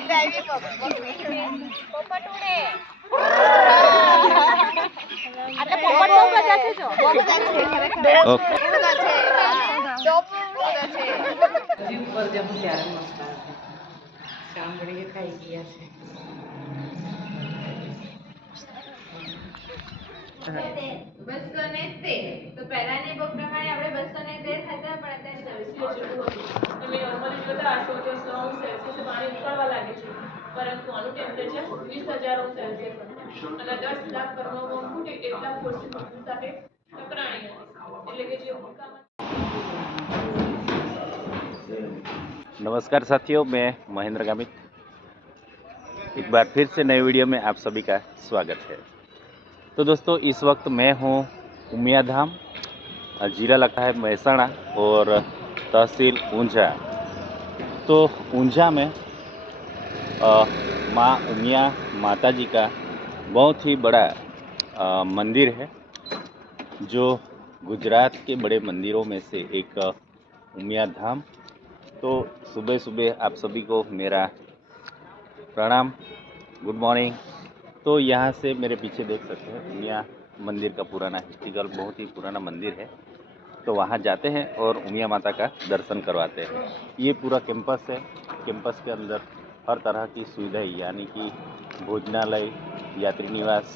પોપટ ઉડે. આટલે પોપટ બહુ બધા છે જો. બહુ બધા છે ખરેખર. ઓકે. બધા છે. ટોપ બધા છે. ઉપર જવું ત્યારે મસ્ત આવે. સાંભળીએ ખાઈ ગયા છે. તો પહેલાની બુક પ્રમાણે આપણે 213 હતા પણ અત્યારે સેલ્સિયસ જેવું હતું. તમે નોર્મલી જોતા હશો તો 100 સેલ્સિયસ પાણી ઉકળવા લાગે છે. પરંતુ આનું ટેમ્પરેચર 20,000 સેલ્સિયસ હતું. અને 10 લાખ પરમાણુઓ ફૂટે એટલા ફોર્સની બિંદુ સાથે ટકરાણી હતી. એટલે કે જે ભૂકંપ. नमस्कार साथियों, मैं महेंद्र गामित एक बार फिर से नए वीडियो में आप सभी का स्वागत है। तो दोस्तों, इस वक्त मैं हूँ उमिया धाम, जिला लगता है महसाणा और तहसील ऊंझा। तो ऊंझा में माँ उमिया माता जी का बहुत ही बड़ा मंदिर है, जो गुजरात के बड़े मंदिरों में से एक उमिया धाम। तो सुबह सुबह आप सभी को मेरा प्रणाम, गुड मॉर्निंग। तो यहाँ से मेरे पीछे देख सकते हैं उमिया मंदिर का पुराना हिस्ट्रिकल बहुत ही पुराना मंदिर है। तो वहाँ जाते हैं और उमिया माता का दर्शन करवाते हैं। ये पूरा कैंपस है, कैंपस के अंदर हर तरह की सुविधाएं यानी कि भोजनालय, यात्री निवास,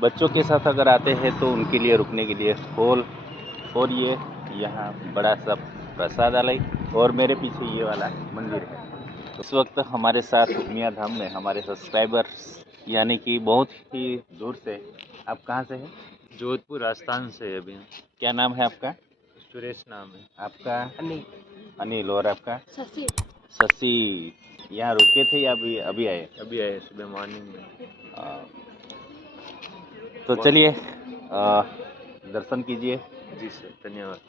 बच्चों के साथ अगर आते हैं तो उनके लिए रुकने के लिए हॉल, और ये यहाँ बड़ा सा प्रसादालय, और मेरे पीछे ये वाला मंदिर है। तो इस वक्त हमारे साथ उमिया धाम में हमारे सब्सक्राइबर्स यानी कि बहुत ही दूर से। आप कहाँ से हैं? जोधपुर राजस्थान से अभी। क्या नाम है आपका? सुरेश नाम है। आपका? अनिल। अनिल। और आपका? शशि। शशि। यहाँ रुके थे या अभी अभी आए? अभी आए सुबह मॉर्निंग में। तो चलिए दर्शन कीजिए। जी सर, धन्यवाद।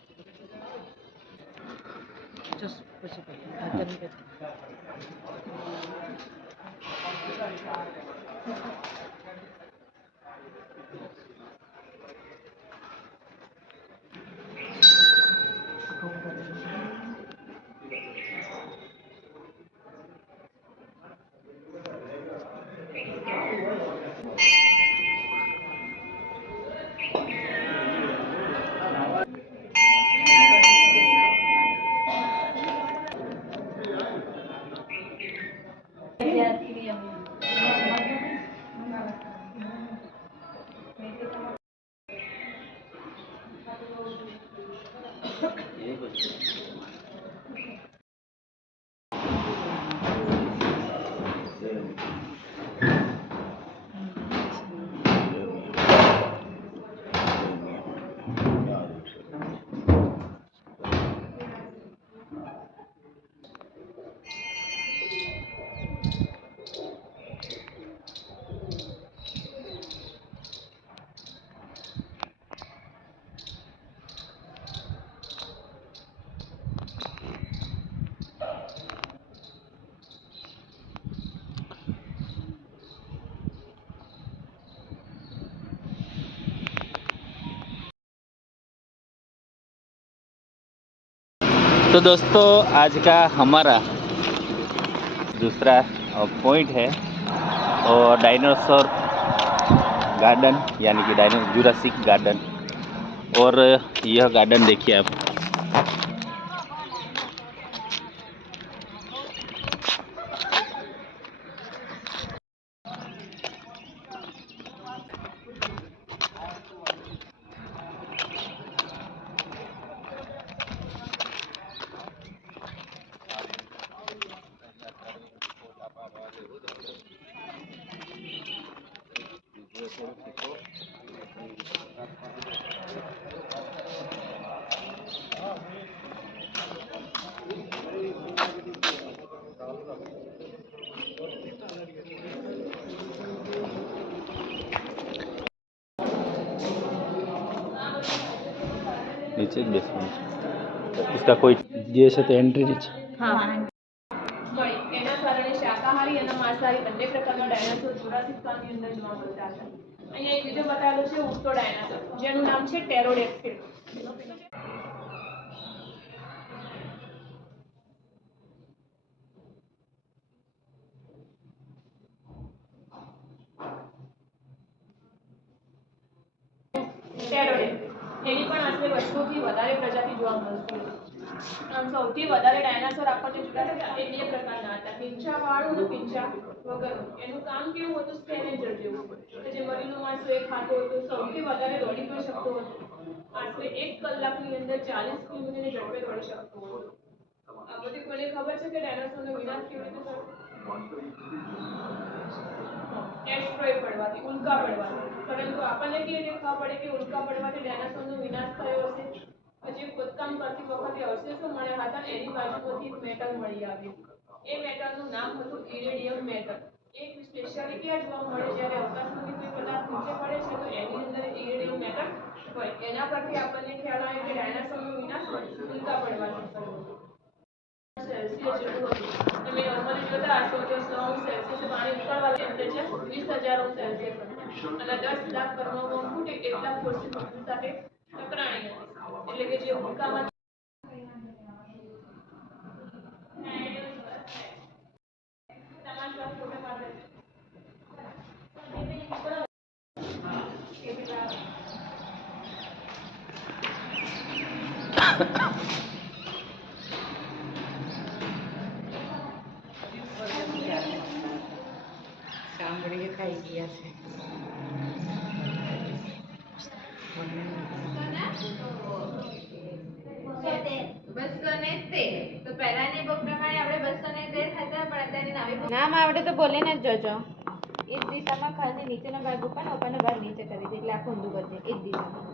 तो दोस्तों, आज का हमारा दूसरा पॉइंट है और डायनासोर गार्डन यानी कि जुरासिक गार्डन। और यह गार्डन देखिए आप, नीचे જ બેસવાનું છે। इसका कोई જે છે તે એન્ટ્રી છે। હા એના કારણે શાકાહારી અને માંસાહારી બંને પ્રકારના ડાયનાસોર જુરાસિક કાળની અંદર જોવા મળતા હતા। અહીંયા એક બીજો બતાવેલો છે ઉડતો ડાયનાસોર, જેનું નામ છે ટેરોડેક્ટિલ। સૌથી વધારે પ્રજાતિ જોવા મળતી હતી. આમ સૌથી વધારે ડાયનાસોર આપણને જોયા હતા એ બે પ્રકારના હતા, પીંછાવાળું અને પીંછા વગરનું. એનું કામ કેવું હતું? સ્કેવેન્જર જેવું, કે જે મરીનું માંસ એ ખાતો હતો, સૌથી વધારે દોડી પણ શકતો હતો. આશરે 1 કલાકની અંદર 40 કિલોમીટરની ઝડપે દોડી શકતો હતો. આ બધી કોઈને ખબર છે કે ડાયનાસોરનો વિનાશ કેવી રીતે થયો? એસ્ટ્રોઇડ પડવાથી, ઉલ્કા પડવાથી. પરંતુ આપણને કેવી રીતે ખબર પડે કે ઉલ્કા પડવાથી ડાયનાસોરનો વિનાશ થયો હશે? પછી ખોદકામ કરતી વખતે અવશેષો મળ્યા હતા, એની બાજુમાંથી એક મેટલ મળી આવ્યું. એ મેટલનું નામ હતું ઇરેડિયમ મેટલ. એક સ્પેશિયાલિટી આ જોવા મળે જ્યારે અવકાશમાંથી કોઈ પદાર્થ નીચે પડે છે તો એની અંદર ઇરેડિયમ મેટલ હોય. એના પરથી આપણને ખ્યાલ આવે કે ડાયનાસોરનો વિનાશ ઉલ્કા પડવાથી થયો હતો. સેલ્સિયસ જેટલું હતું. તમે નોર્મલી જોતા હશો કે 100 સેલ્સિયસ પાણી ઉકળવા ટેમ્પરેચર 20,000 સેલ્સિયસ હતું અને 10 લાખ પરમાણુઓ ફૂટે એટલા ફોર્સથી પૃથ્વી સાથે ટકરાણી હતી. એટલે કે જે ઉલ્કામાં સાંભળીએ ખાઈ ગયા છે. તો પહેલાની બુક પ્રમાણે આપણે 213 હતા, પણ અત્યારની નવી book નામ આવડે તો બોલીને જ જજો. એ જ દિશામાં ખાલી નીચેનો ભાગ ઉપર ને ઉપરનો ભાગ નીચે કરી દે એટલે આખું ઊંધું કરજે. એ જ દિશામાં.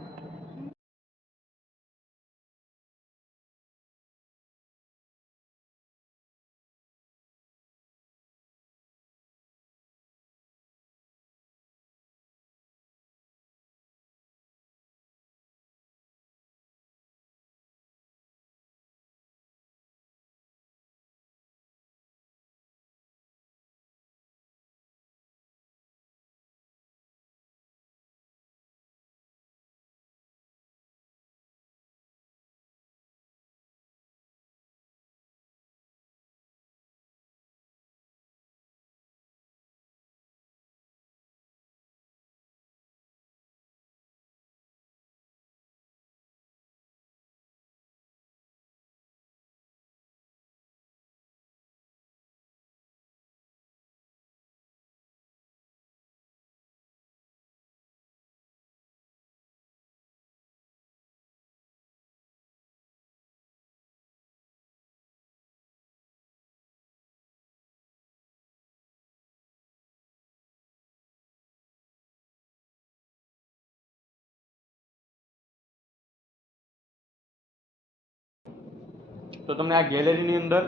તો તમને આ ગેલેરીની અંદર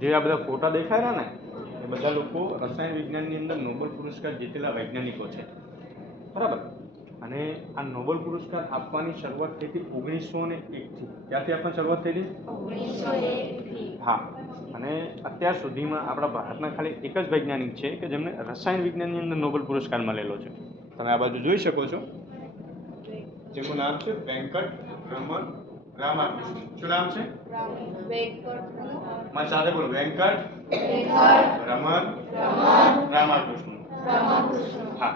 જે આ બધા ફોટા દેખાય રહ્યા ને એ બધા લોકો રસાયણ વિજ્ઞાનની અંદર નોબેલ પુરસ્કાર જીતેલા વૈજ્ઞાનિકો છે, બરાબર. અને આ નોબેલ પુરસ્કાર આપવાની શરૂઆત થઈ હતી 1901 થી. ક્યાંથી આપવાની શરૂઆત થઈ હતી? 1901 હા. અને અત્યાર સુધીમાં આપણા ભારતના ખાલી એક જ વૈજ્ઞાનિક છે કે જેમને રસાયણ વિજ્ઞાનની અંદર નોબેલ પુરસ્કાર મળેલો છે. તમે આ બાજુ જોઈ શકો છો, જેનું નામ છે વેંકટ રમણ રામાકૃષ્ણ. શું નામ છે? મારી સાથે બોલો. વેંકટ રમણ રામાકૃષ્ણ. હા.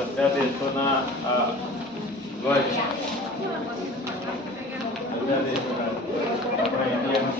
બધા દેશોના ધ્વજ, બધા દેશોના આપણા ઇન્ડિયામાં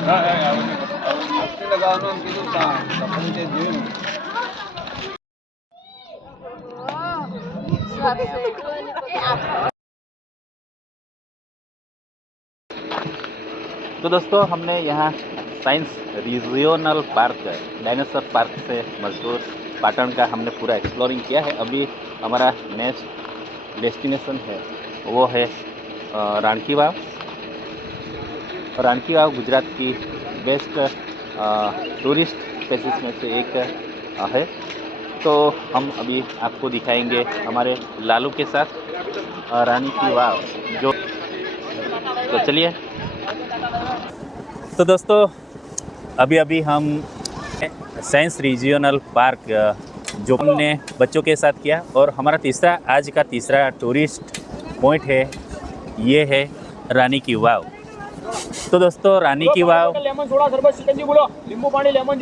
तो दोस्तों हमने यहाँ science regional park dinosaur park से मशहूर पाटन का हमने पूरा एक्सप्लोरिंग किया है। अभी हमारा नेक्स्ट डेस्टिनेशन है वो है राणकी वाव। राणकी वाव गुजरात की बेस्ट टूरिस्ट प्लेसेस में से एक है। तो हम अभी आपको दिखाएंगे हमारे लालू के साथ रानी की वाव जो। तो चलिए। तो दोस्तों अभी अभी हम साइंस रीजनल पार्क जो हमने बच्चों के साथ किया और हमारा आज का तीसरा टूरिस्ट पॉइंट है ये है रानी की वाव। तो दोस्तों रानी की वाव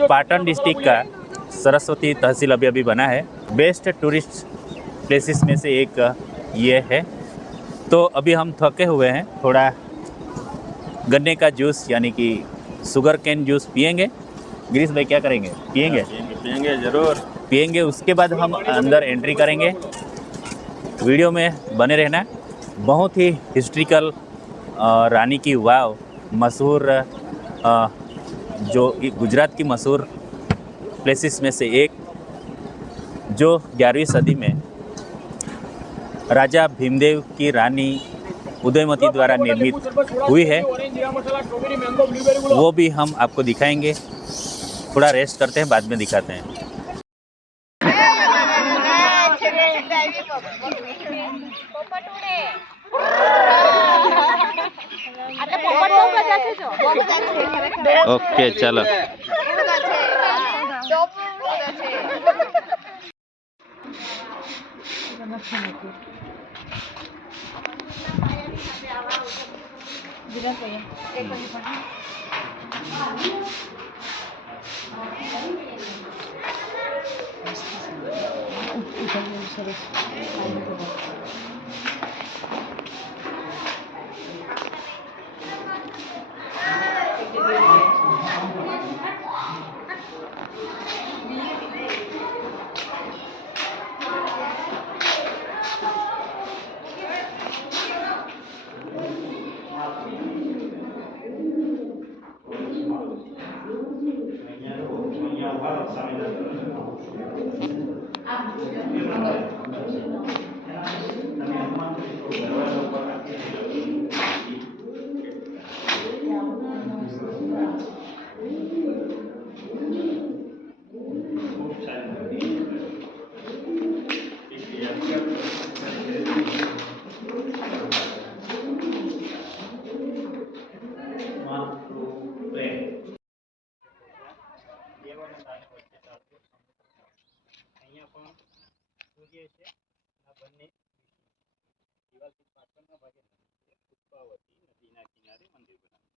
पाटन डिस्ट्रिक्ट का सरस्वती तहसील अभी बना है। बेस्ट टूरिस्ट प्लेसेस में से एक ये है। तो अभी हम थके हुए हैं, थोड़ा गन्ने का जूस यानी कि शुगर कैन जूस पिएंगे। गिरीश भाई क्या करेंगे? पिएंगे ज़रूर पिएंगे। उसके बाद हम अंदर एंट्री करेंगे। वीडियो में बने रहना। बहुत ही हिस्ट्रिकल रानी की वाव मशहूर जो गुजरात की मशहूर प्लेसेस में से एक जो 11वीं सदी में राजा भीमदेव की रानी उदयमती द्वारा निर्मित हुई है, वो भी हम आपको दिखाएंगे। थोड़ा रेस्ट करते हैं, बाद में दिखाते हैं। ओके चलो। દિવાલથી પાછળના ભાગે પુષ્પાવતી નદીના કિનારે મંદિર બનાવ્યું.